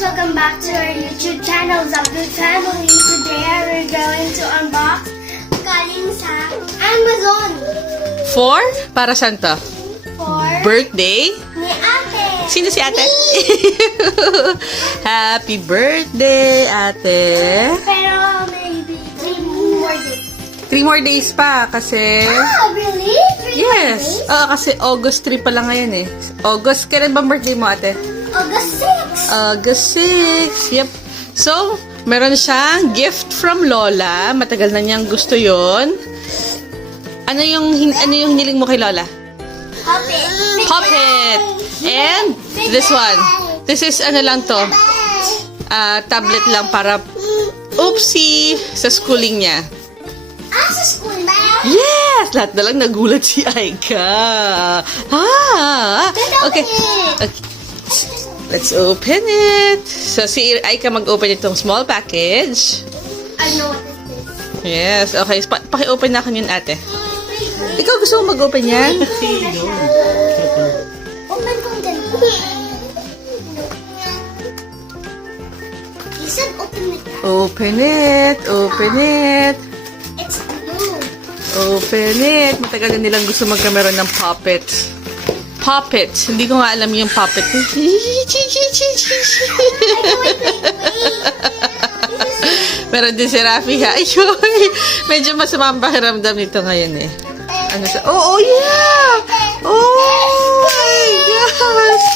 welcome back to our YouTube channel, The Good Family. Today we're going to unbox galing sa Amazon. For? Para saan to? For Birthday? ni ate. Sino si ate? Happy birthday, ate. Pero maybe 3 more days. 3 more days pa kasi... Oh, really? 3 Yes. more days? Kasi August 3 pa lang ngayon eh. August, kailan ba birthday mo, ate? August 6. August 6. Yep. So, meron siyang gift from Lola. Matagal na niyang gusto yon. Ano yung hiniling mo kay Lola? Puppet. Puppet. And this one. This is ano lang to. Tablet lang para oopsie sa schooling niya. Sa school ba? Yes! Lahat na lang nagulat si Aika. Okay. Let's open it. So, si Aika mag-open itong small package. I know what this is. Yes. Okay. Paki-open na ako yun, ate. Ikaw gusto mo mag-open yan? Open kong ganito. He said open it. Open it. Open it. It's blue. Open it. Matagal na nilang gusto magkameron ng puppets. Puppets. Hindi ko nga alam yung puppet. Meron din si Rafi ha. Ayun. Medyo masama ang pakiramdam nito ngayon eh. Ano sa... Oh, yeah! Oh my gosh!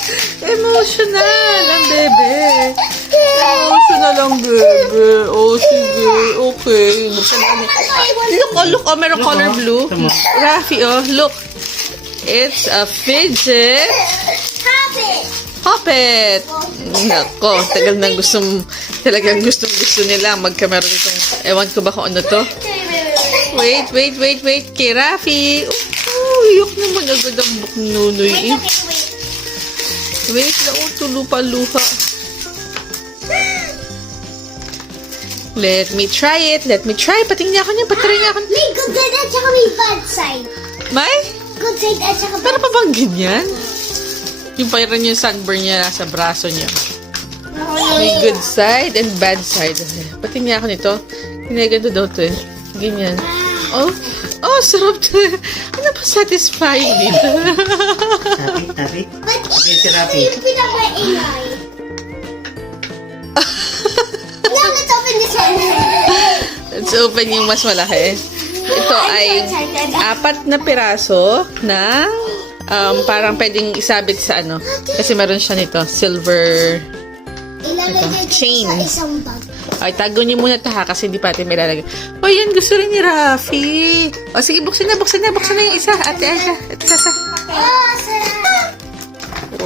Emotional ang bebe. Emotional ang bebe. Oh, sige. Okay. Look, meron color blue. Rafi, look. It's a fidget puppet. Nako, talagang gusto nila magkameron itong, ewan ko ba kung ano to. Wait. Kay Rafi. Yuk naman agad ang buknunoy eh. Wait lang, tulupa-luha. Let me try it. Patingin niya ako niya. Patry niya ako. May good side at saka may bad side. May? Good side at saka bad Pero pa bang ganyan? Yung parang yung sunburn niya sa braso niya. May good side and bad side. Patingin niya ako nito. Ginaganto daw to eh. Ganyan. Oh, sarap to. Ano pa satisfying dito? Tapi. But si Rafi. yung pinaka-ingay. Now, let's open this one. Let's open yung mas malaki. Ito ay 4 na piraso na parang pwedeng isabit sa ano. Kasi meron siya nito. Silver Ilalagay chain. sa isang bag. Ay, tago niyo muna ito ha, kasi hindi pa natin may lalagay. Oh, yan, gusto rin ni Rafi. O, sige, buksan na yung isa. Ate, ito, Sasa. Sarap!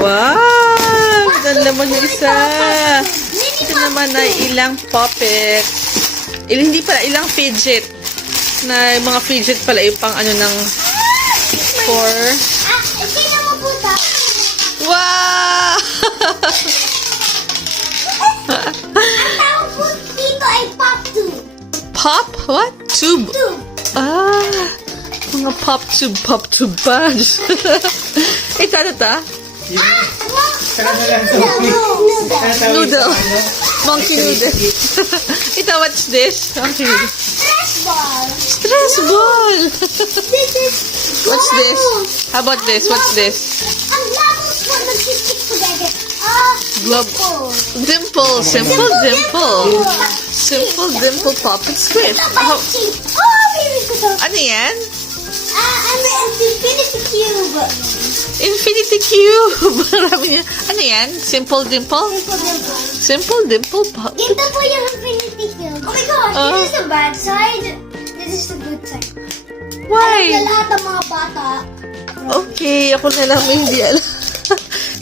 Wow! Ganda naman yung isa. Ito naman ay ilang puppet. Hindi pala, ilang fidget. Na yung mga fidget pala, yung pang ano ng for... Sino mo po ito? Wow! Ang tawag po dito ay pop tube. Pop? What? Tube? Tube. Mga pop tube pa. Ito, ano ta? Noodle. Monkey noodle. Ito, what's this? Monkey noodle. Stress ball. Stress ball. This is What's this? How about this? What's this? Ang globos po nag-stick together. Globe. Dimple. Simple dimple. Simple dimple puppet squid. Baby ko to. Ano yan? Ano yung infinity cube? Infinity cube. Marami niya. Ano yan? Simple dimple? Simple dimple puppet. Ito po yung infinity cube. Oh my gosh, this is the bad side. This is the good side. Why? Alam na lahat ng mga bata. Okay, ako na lang hindi alam.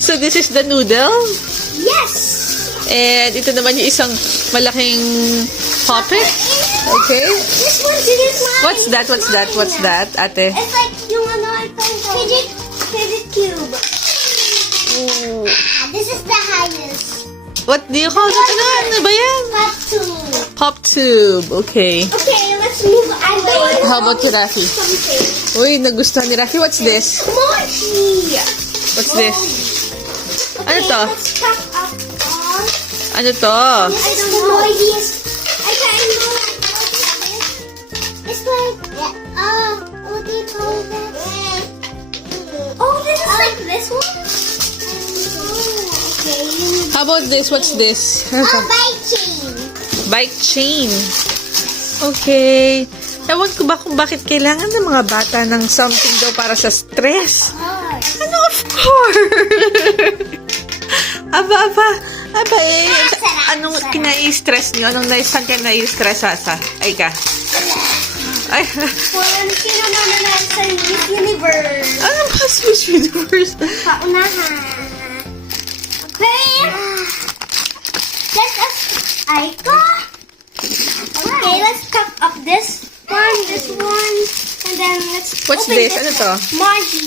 So, this is the noodle. Yes! And ito naman yung isang malaking puppet. Okay. This one, this is mine. What's that, ate? It's like yung ano, fidget cube. Ooh. This is the highest. What do you call it? Ano ba yan? Pop tube. Pop tube. Okay. Okay, let's move on. How about you, Rafi? Something. Uy, nagustuhan ni Rafi. What's this? Mochi. What's this? Ano to? Let's pack up all Ano to? I don't know. I can't know. It's like, what do you call that? Oh, this is like this one? Oh, okay. How about this? What's this? Bike chain. Bike chain. Okay. Ewan ko ba kung bakit kailangan ng mga bata ng something daw para sa stress? Ano, of course. Aba, anong kinai-stress niyo? Anong saan ka nai-stress, Sasa? Ay ka. Ay. Sino na sa Miss Universe? Ano ba sa Miss Universe? Paunahan. Okay. Let us... Aika. Okay, let's cut up this one, and then let's What's open this? Ano to? Moji.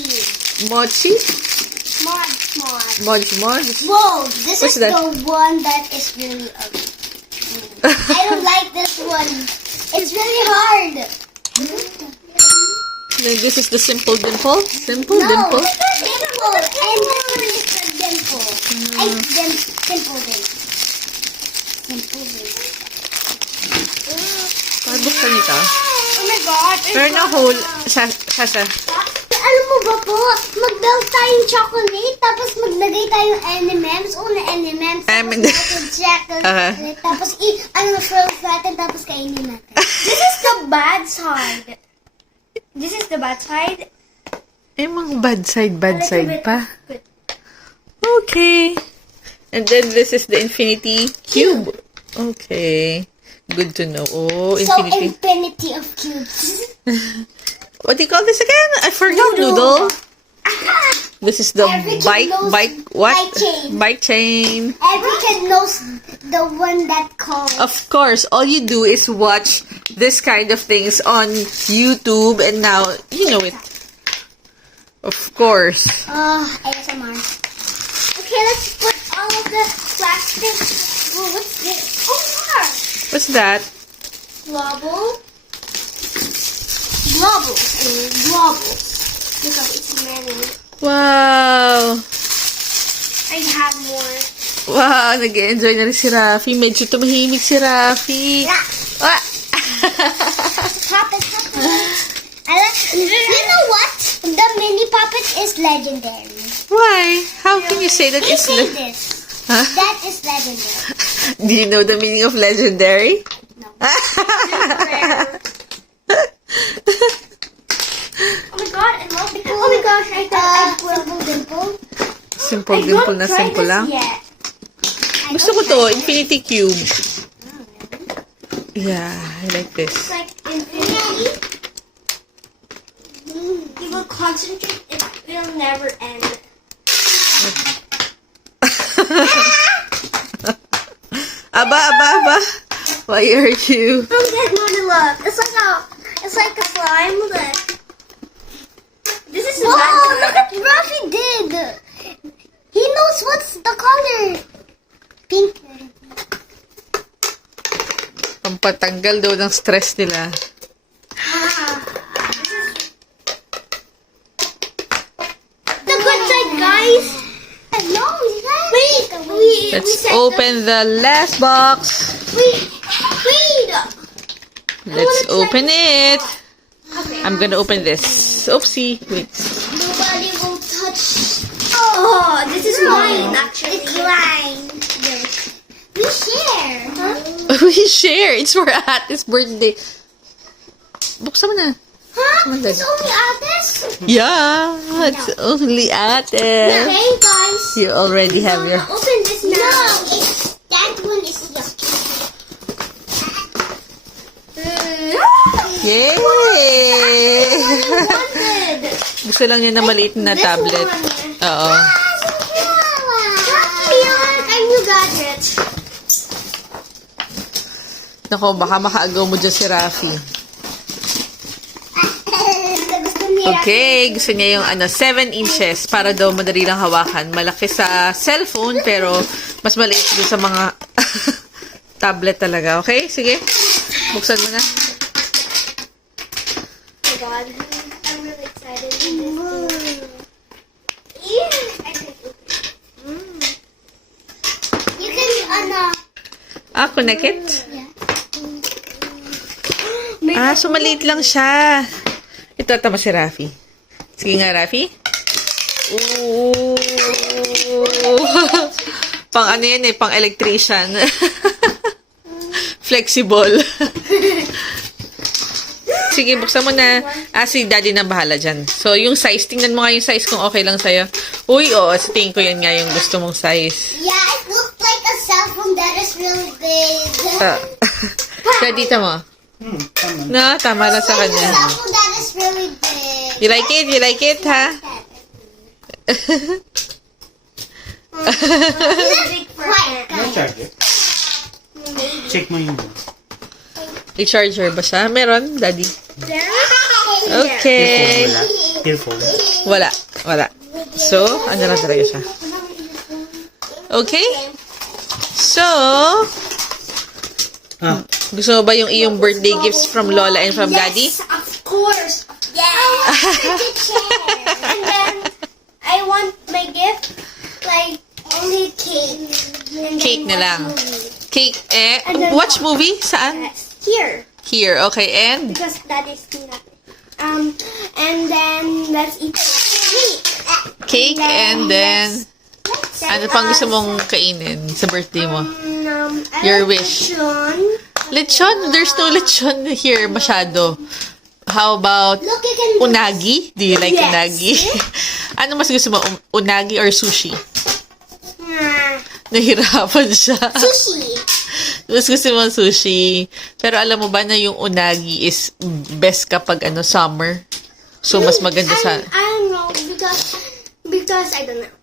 Mochi? Mod. Whoa, this What's is that? the one that is really ugly. I don't like this one. It's really hard. Then this is the simple dimple? Simple No, dimple? dimple. And this one is the dimple. Simple dimple. Simple dimple. Buksan ito. Oh my God. Pero na hole. Sasa. Alam mo ba po, mag-melt tayong chocolate, tapos maglagay tayong M&M's, M&M's, tapos chocolate, tapos throw natin, tapos kainin natin. This is the bad side. This is the bad side. Mga bad side bit. pa. Okay. And then this is the infinity cube. Okay. Good to know. Oh, infinity. So, infinity of cubes. What do you call this again? I forgot. Noodle. This is the Every kid bike, knows what? bike chain. Bike chain. Every kid knows the one that calls. Of course, all you do is watch this kind of things on YouTube, and now you know it. Of course. ASMR. Okay, let's put all of the plastic. Oh, what's this? Oh, wow. What's that? Globbles. Because it's many. Wow. I have more. Wow, nag-enjoy na rin si Rafi. Medyo tumahimik si Rafi. Ah! Puppet. You know what? The mini puppet is legendary. Why? How can you say that You it's... say this. Huh? That is legendary. Do you know the meaning of legendary? No. Oh my God, I love it. Oh my gosh, I got dimple. Simple dimple na simple lang. Gusto ko to, infinity cube. Yeah, I like this. It's like infinity. You will concentrate, it will never end. Aba. Why are you? I'm getting one to look. It's like a slime. Look. This is look what Rafi did. He knows what's the color. Pink. Pampatanggal daw ng stress nila. The good side, guys. No, wait. Let's open the last box. Wait. Let's open it. Okay. I'm gonna open this. Oopsie. Wait. Nobody will touch. Oh, this is mine, actually. It's mine. We share. Huh? We share. It's for Ate's birthday. Buksan mo na. Huh? It's only Atis? Yeah, it's only Ate. Okay, guys. You already have your... Open this now. No, that one is yucky. Yay! Wanted. Gusto lang niya na maliit na This tablet. one. Oo. And you got it. Nako, baka makaagaw mo dyan si Rafi. Okay, gusto niya yung 7 inches para daw madali lang hawakan. Malaki sa cellphone pero mas maliit din sa mga tablet talaga. Okay, sige. Buksan mo na. Oh God, I'm really excited. Yeah, I can open it. You can Ah, connect? Yeah. Ah, so maliit lang siya. Ito, tama si Rafi. Sige nga, Rafi. Ooh. Pang ano yan eh, pang electrician. Flexible. Sige, buksan mo na. Ah, si daddy na bahala dyan. So, yung size, tingnan mo nga yung size kung okay lang sa'yo. Uy, oo, sa tingin ko yan nga yung gusto mong size. Yeah, it looks like a cell phone that is really big. Kaya dito mo. Tama. No, tama lang sa A kanya. cell phone that is really big. You like it? You like it, ha? Big for May charger? Check mo yung I-charger ba siya? Meron, daddy. Okay. Okay. earphone. Wala. Wala. So, ano lang talaga siya. Okay? So, Ah, gusto mo ba yung iyong birthday gifts from Lola and from Daddy? Yes, of course. Yeah. I want the chair. And then I want my gift like only cake. And then Cake na watch lang. movie. Cake eh. And then Watch movie? Saan? Yes. Here. Here. Okay, and? Because that is not. And then let's eat cake. Cake and then... Let's Ano pang gusto mong kainin sa birthday mo? I Your like wish. lechon. Lechon? There's no lechon here masyado. How about Look, you can do unagi? Do you like Yes. unagi? Ano mas gusto mo? Unagi or sushi? Nahirapan siya. sushi. Mas gusto mo sushi. Pero alam mo ba na yung unagi is best kapag summer? So, mas maganda sa... I don't know because I don't know.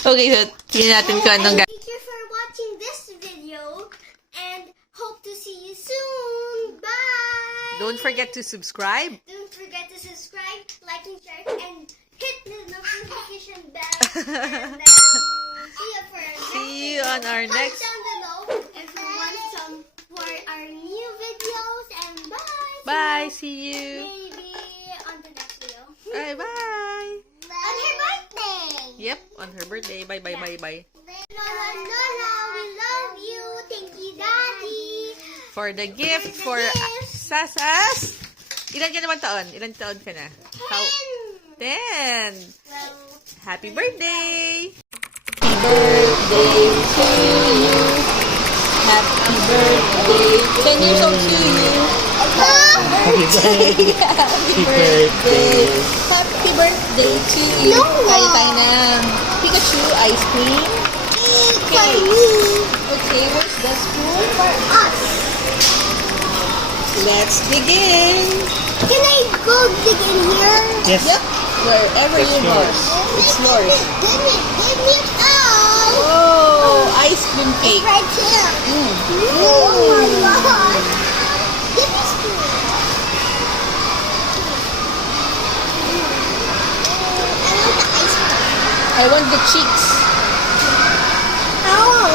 Okay, so tingnan natin kung anong... Thank you for watching this video and hope to see you soon. Bye. Don't forget to subscribe. Don't forget to subscribe, like, and share, and hit the notification bell. And then see you for our next See you on our Comment next... down below if you want some for our new videos. And bye. Bye! See you! Maybe on the next video. Bye! Bye! On her birthday. Yep, on her birthday. Bye, bye, bye, bye. Lola and Lola, we love you. Thank you, Daddy. For the gift for gift. Sasas. Ilan ka naman taon? Ilan taon ka na? How? 10. Well, Happy birthday! Happy birthday to you. Happy birthday. 10 years old to you. happy birthday. Happy birthday. Happy birthday to you. No. Tayo tayo ng Pikachu ice cream. for me, Okay, where's the spoon? for us. Let's begin. Can I go dig in here? Yes. Yep, wherever you want. It's yours. Give me, oh, Oh, ice cream cake. right here. Oh my God. Give me spoon. I want the ice cream. I want the cheeks. Oh,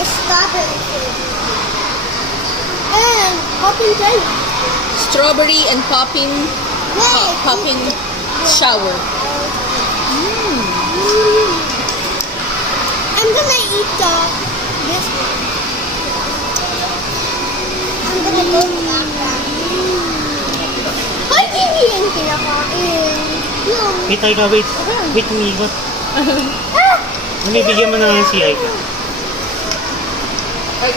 it's strawberry flavor. And popping jelly. Strawberry and popping Wait. popping shower. I'm gonna eat this one. I'm gonna go to that one. Ba't hindi yung kinakain? Yung... Wait, Aika, wait. Wait, umigot. Nabibigyan mo na nga si Aika.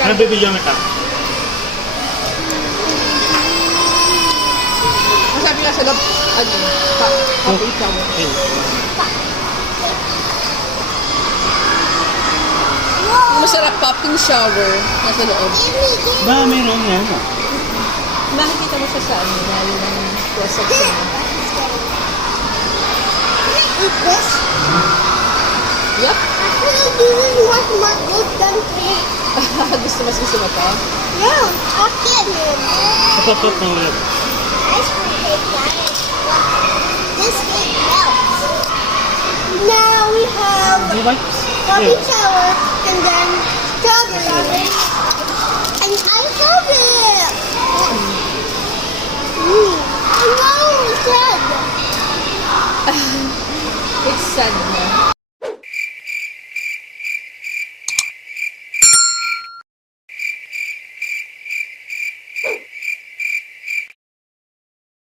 Nabibigyan mo ito. Masabi nga sa loob, popping shower. Hey. Masarap popping shower nasa loob. Ba, meron yan. Makikita mo siya sa lalo ng cross-section mo. Can I eat this? Yup. Actually, this is more good than cake. gusto mo to? No, chocolate. Kapapap na ulit. Ice cream cake, guys. This cake melts. Now we have popping shower and then strawberry. And I love it. I know it's red. It's sad na.